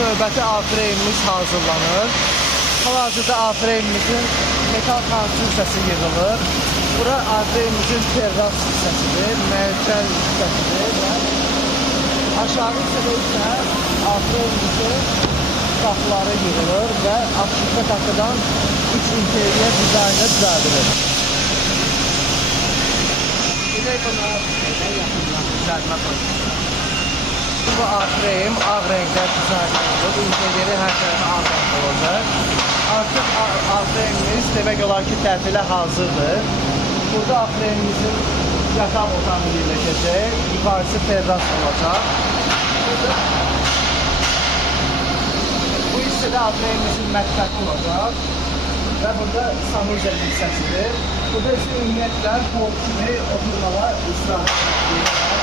növbəti A-freyimiz hazırlanır. Hal-hazırda A-freyimizin metal konstruksiyası yığılır. Bura A-freyimizin terras hissəsidir, mərkəz hissəsidir və aşağı hissədə isə A-freyimizin qapıları yığılır və abşirtə qapıdan 3 interior dizaynı düzəldilir. Bu A-freyim ağ renkdə dizayn edilir. İnteriori hər tərəfə ağ renkdə olacaq. Artıq A-freyimiz demək olar ki, təhvilə hazırdır. Burada A-freyimizin yataq otağı yerləşəcək. Yukarısı terras olacaq. Bu hissədə A-freyimizin mətbəxi olacaq. Və burada sanuzel hissəsidir. Burada isə ümumiyyətlə pol kimi oturmalar istirahət edilir.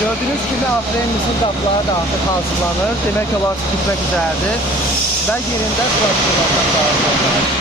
Gördüğünüz gibi A-freyimizin qapıları da artıq hazırlanır. Demək olar ki, bitmək üzərədir və yerində bırakılacaq.